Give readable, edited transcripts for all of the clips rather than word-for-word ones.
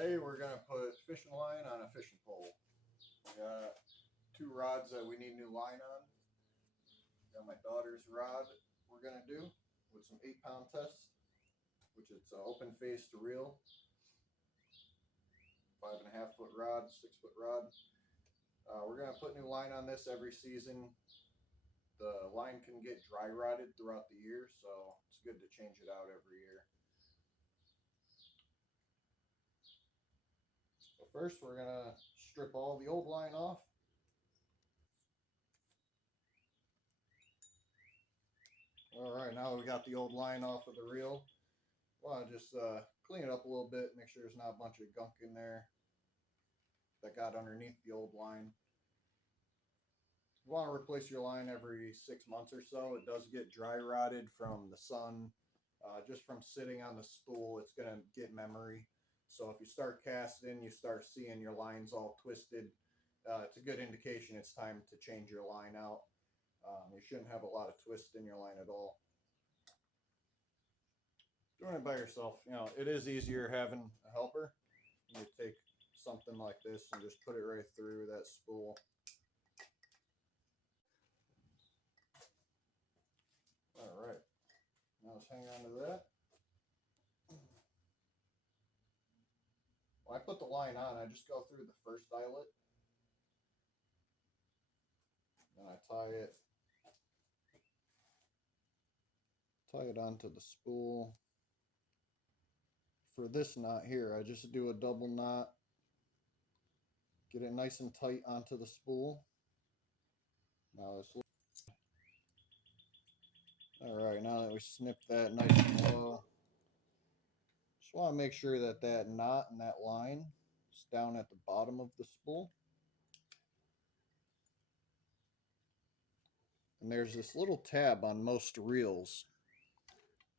Today we're going to put fishing line on a fishing pole. We got two rods that we need new line on. Got my daughter's rod we're going to do with some 8-pound test, which it's an open faced reel, 5.5 foot rod, 6 foot rod. We're going to put new line on this every season. The line can get dry rotted throughout the year, so it's good to change it out every year. So first we're going to strip all the old line off. All right, now we got the old line off of the reel. Want to just clean it up a little bit, make sure there's not a bunch of gunk in there that got underneath the old line. You want to replace your line every 6 months or so. It does get dry rotted from the sun. Just from sitting on the spool, it's going to get memory. So if you start casting, you start seeing your lines all twisted, it's a good indication it's time to change your line out. You shouldn't have a lot of twist in your line at all. Doing it by yourself, it is easier having a helper. You take something like this and just put it right through that spool. All right, now let's hang on to that. When I put the line on, I just go through the first eyelet, and I tie it onto the spool. For this knot here, I just do a double knot, get it nice and tight onto the spool. Now this. All right, now that we snip that nice and low, just want to make sure that that knot and that line is down at the bottom of the spool. And there's this little tab on most reels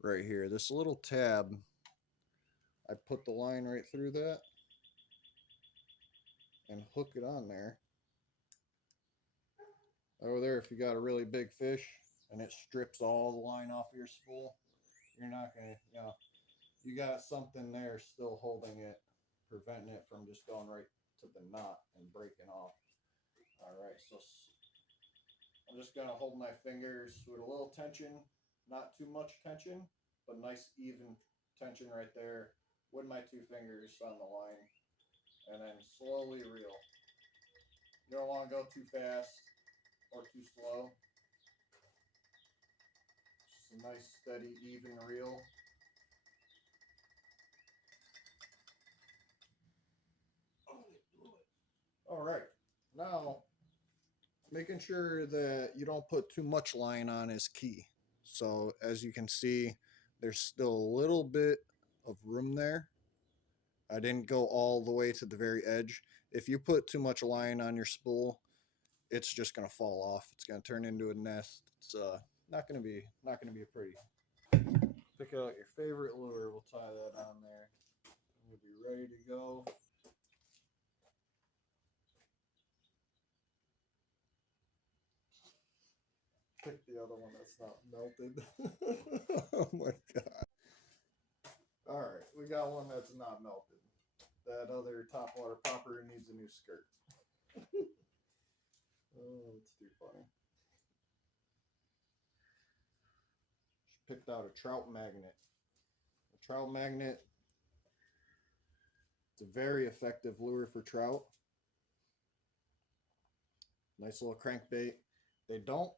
right here. This little tab, I put the line right through that and hook it on there. Over there, if you got a really big fish and it strips all the line off of your spool, you're not going to, you got something there still holding it, preventing it from just going right to the knot and breaking off. All right, so I'm just going to hold my fingers with a little tension, not too much tension, but nice even tension right there with my 2 fingers on the line, and then slowly reel. You don't want to go too fast or too slow. Just a nice, steady, even reel. All right, now making sure that you don't put too much line on is key. So as you can see, there's still a little bit of room there. I didn't go all the way to the very edge. If you put too much line on your spool, it's just going to fall off. It's going to turn into a nest. It's not going to be pretty. Pick out your favorite lure. We'll tie that on there. We'll be ready to go. Pick the other one that's not melted. Oh my god. All right, we got one that's not melted. That other topwater popper needs a new skirt. Oh, it's too funny. Just picked out a trout magnet. A trout magnet, it's a very effective lure for trout. Nice little crankbait. They don't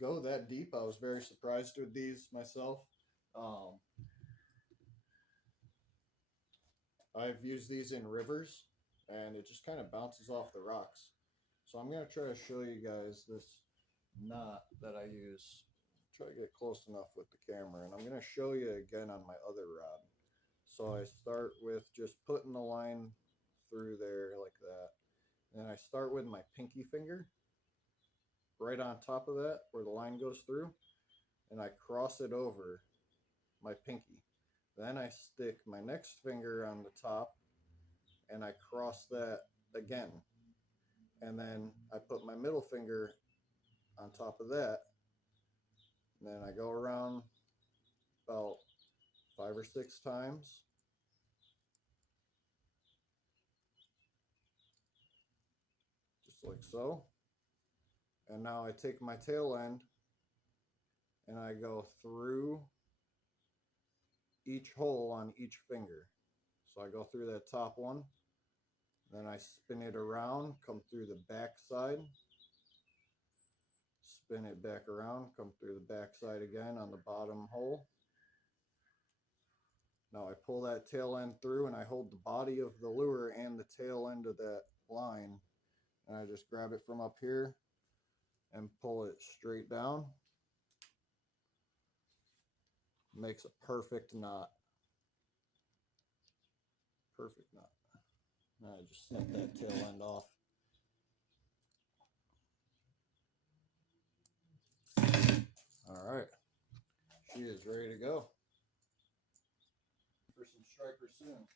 go that deep. I was very surprised with these myself. I've used these in rivers, and it just kind of bounces off the rocks. So I'm going to try to show you guys this knot that I use. Try to get close enough with the camera, and I'm going to show you again on my other rod. So I start with just putting the line through there like that. And I start with my pinky finger right on top of that where the line goes through, and I cross it over my pinky. Then I stick my next finger on the top and I cross that again. And then I put my middle finger on top of that. And then I go around about 5 or 6 times. just like so. And now I take my tail end and I go through each hole on each finger. So I go through that top one, then I spin it around, come through the back side, spin it back around, come through the back side again on the bottom hole. Now I pull that tail end through and I hold the body of the lure and the tail end of that line, and I just grab it from up here and pull it straight down. Makes a perfect knot. Perfect knot. Now I just snip that tail end off. All right, she is ready to go for some striper soon.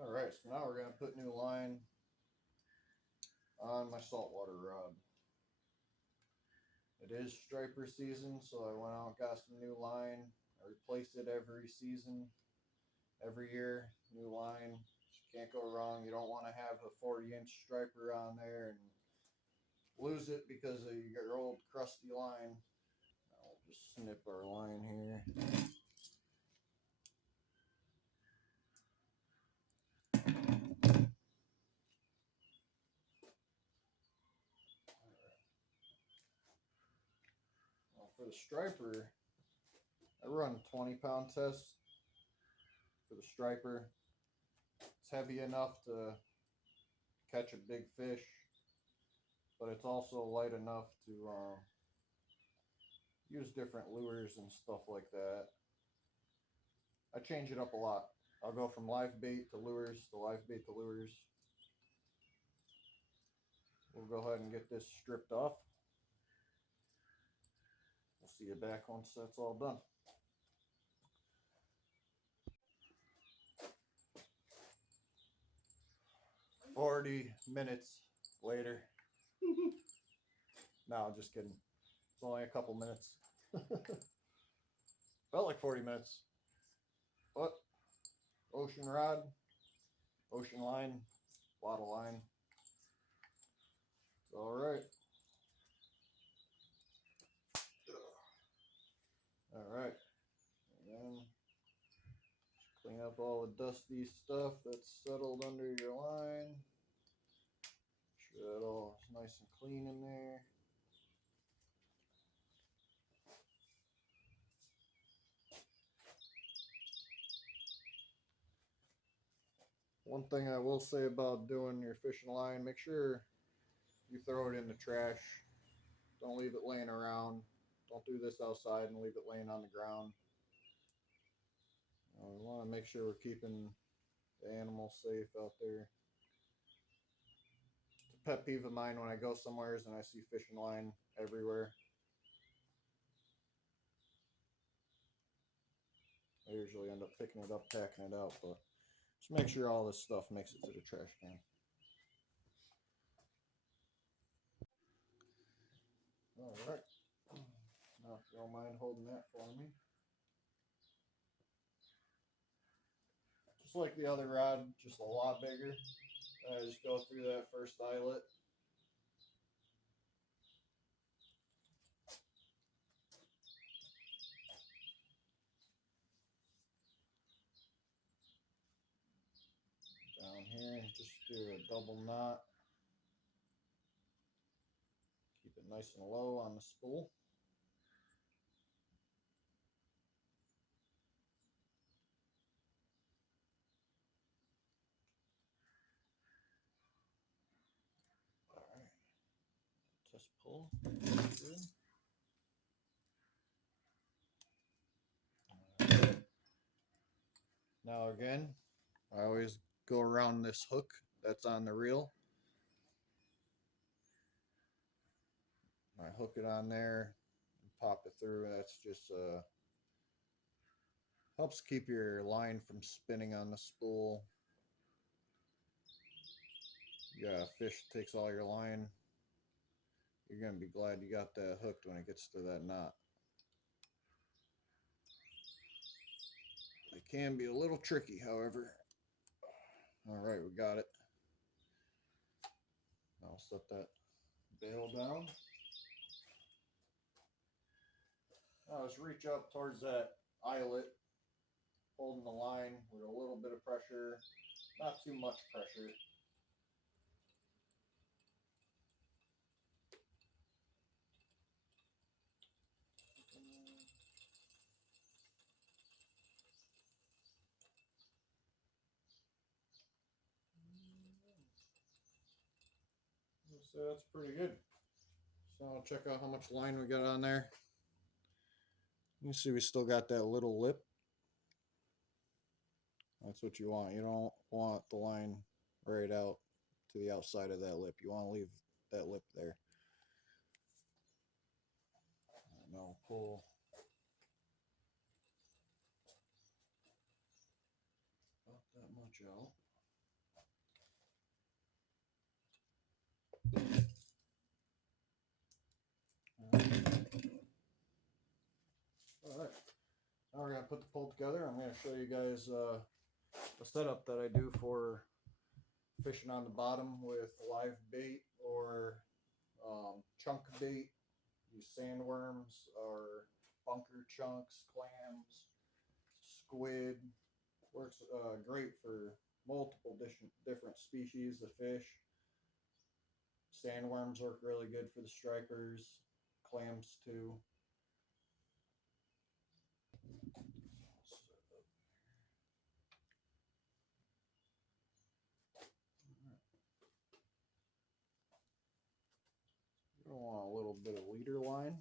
All right, so now we're gonna put new line on my saltwater rod. It is striper season, so I went out and got some new line. I replace it every season, every year, new line. Can't go wrong. You don't want to have a 40-inch striper on there and lose it because of your old crusty line. I'll just snip our line here. Well, for the striper, I run 20-pound test for the striper. It's heavy enough to catch a big fish, but it's also light enough to use different lures and stuff like that. I change it up a lot. I'll go from live bait to lures to live bait to lures. We'll go ahead and get this stripped off. We'll see you back once that's all done. "40 minutes later." No, just kidding. It's only a couple minutes. Felt like 40 minutes. But ocean rod, ocean line, a lot of line. It's all right. All right. And then clean up all the dusty stuff that's settled under your line. Make sure that all is nice and clean in there. One thing I will say about doing your fishing line, make sure you throw it in the trash. Don't leave it laying around. Don't do this outside and leave it laying on the ground. We want to make sure we're keeping the animals safe out there. It's a pet peeve of mine when I go somewhere and I see fishing line everywhere. I usually end up picking it up, packing it out, but just make sure all this stuff makes it to the trash can. All right. Now, if you don't mind holding that for me. Just like the other rod, just a lot bigger. I just go through that first eyelet. Down here, just do a double knot. Keep it nice and low on the spool. All right. Test pull. Good. Now again, I always go around this hook that's on the reel. I hook it on there and pop it through. That's just helps keep your line from spinning on the spool. You got a fish that takes all your line, you're going to be glad you got that hooked when it gets to that knot. They can be a little tricky, however. Alright, we got it. I'll set that bail down. Now let's reach up towards that eyelet, holding the line with a little bit of pressure, not too much pressure. So that's pretty good. So I'll check out how much line we got on there. You see we still got that little lip. That's what you want. You don't want the line right out to the outside of that lip. You want to leave that lip there. And I'll pull about that much out. Alright, now we're going to put the pole together. I'm going to show you guys the setup that I do for fishing on the bottom with live bait or chunk bait. Use sandworms or bunker chunks, clams, squid. Works great for multiple different species of fish. Sandworms work really good for the stripers, clams too. You want a little bit of leader line.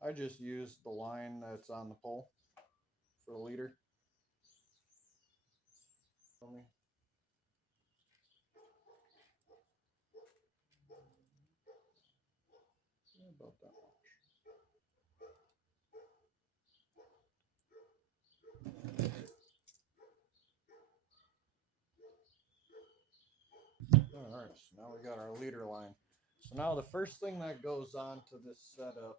I just use the line that's on the pole for the leader. For me. About that much. Alright, so now we got our leader line. So now the first thing that goes on to this setup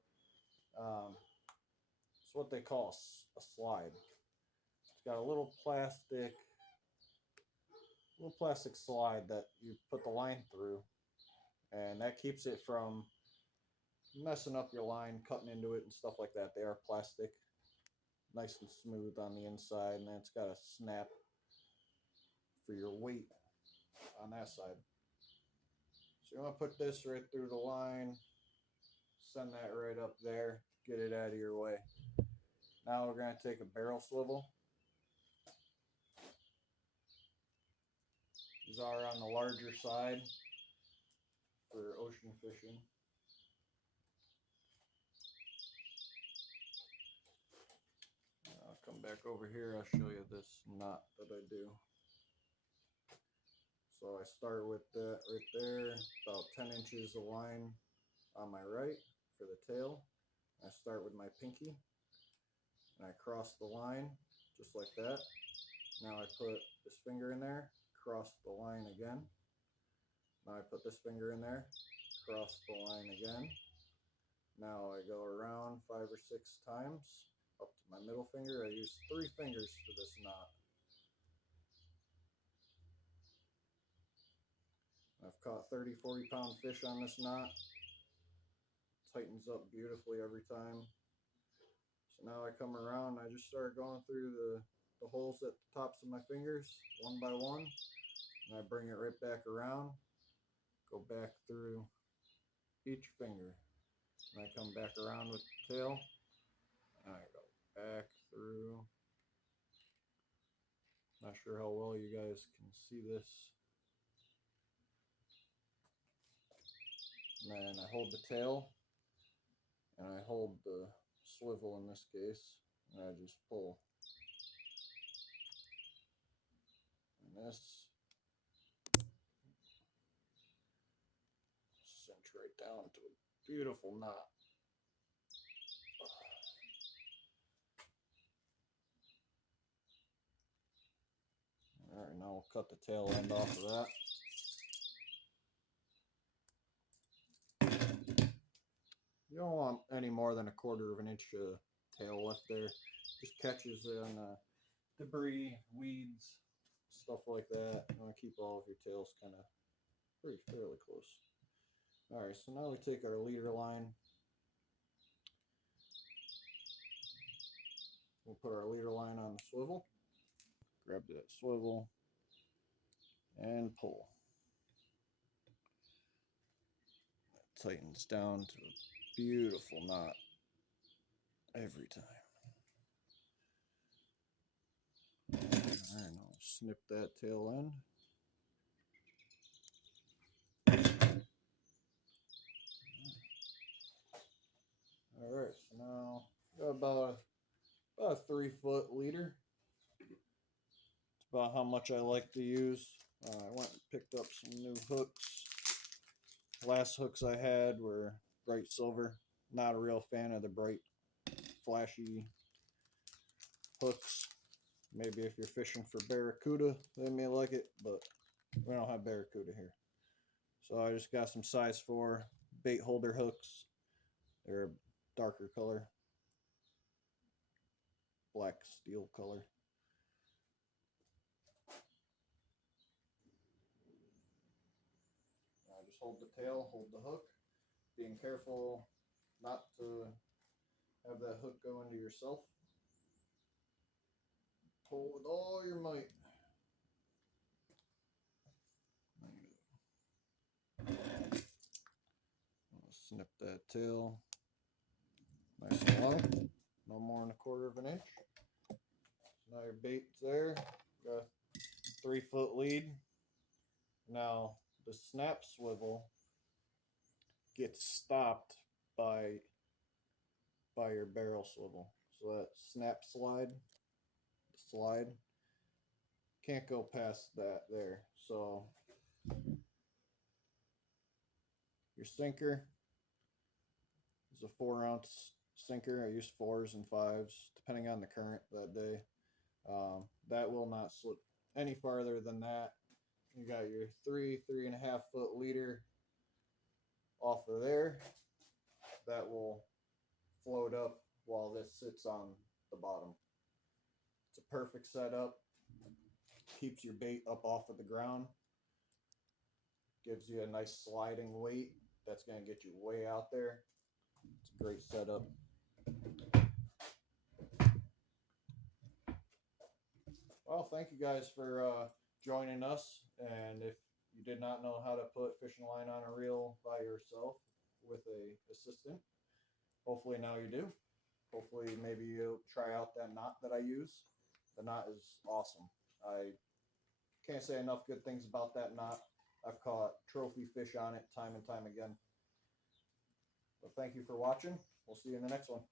is what they call a slide. It's got a little plastic slide that you put the line through, and that keeps it from messing up your line, cutting into it and stuff like that. They are plastic, nice and smooth on the inside, and then it's got a snap for your weight on that side. So you want to put this right through the line, send that right up there, get it out of your way. Now we're going to take a barrel swivel. These are on the larger side for ocean fishing. I'll come back over here, I'll show you this knot that I do. So I start with that right there, about 10 inches of line on my right for the tail. I start with my pinky and I cross the line just like that. Now I put this finger in there, cross the line again. Now I put this finger in there, cross the line again. Now I go around 5 or 6 times up to my middle finger. I use 3 fingers for this knot. I've caught 30-40 pound fish on this knot. Tightens up beautifully every time. So now I come around, I just start going through the holes at the tops of my fingers one by one, and I bring it right back around, go back through each finger, and I come back around with the tail, and I go back through. Not sure how well you guys can see this. And then I hold the tail, and I hold the swivel in this case, and I just pull. And this cinch right down to a beautiful knot. Alright, now we'll cut the tail end off of that. You don't want any more than 1/4 of an inch of tail left there. Just catches on debris, weeds, stuff like that. You want to keep all of your tails kind of fairly close. All right, so now we take our leader line. We'll put our leader line on the swivel. Grab that swivel and pull. That tightens down to a beautiful knot every time. All right, now snip that tail end. All right, so now got about a 3-foot leader. It's about how much I like to use. I went and picked up some new hooks. Last hooks I had were bright silver. Not a real fan of the bright, flashy hooks. Maybe if you're fishing for barracuda, they may like it, but we don't have barracuda here. So I just got some size 4 bait holder hooks. They're a darker color, black steel color. Now just hold the tail, hold the hook, being careful not to have that hook go into yourself. Pull with all your might. Snip that tail nice and long, no more than 1/4 of an inch. So now your bait's there. Got a 3-foot lead. Now the snap swivel gets stopped by your barrel swivel. So that snap slide can't go past that there. So your sinker is a 4-ounce sinker. I use 4s and 5s depending on the current that day. That will not slip any farther than that. You got your 3.5 foot leader off of there. That will float up while this sits on the bottom. It's a perfect setup. Keeps your bait up off of the ground. Gives you a nice sliding weight. That's going to get you way out there. It's a great setup. Well, thank you guys for joining us. And if you did not know how to put fishing line on a reel by yourself with a assistant, hopefully now you do. Hopefully maybe you'll try out that knot that I use. The knot is awesome. I can't say enough good things about that knot. I've caught trophy fish on it time and time again. But thank you for watching. We'll see you in the next one.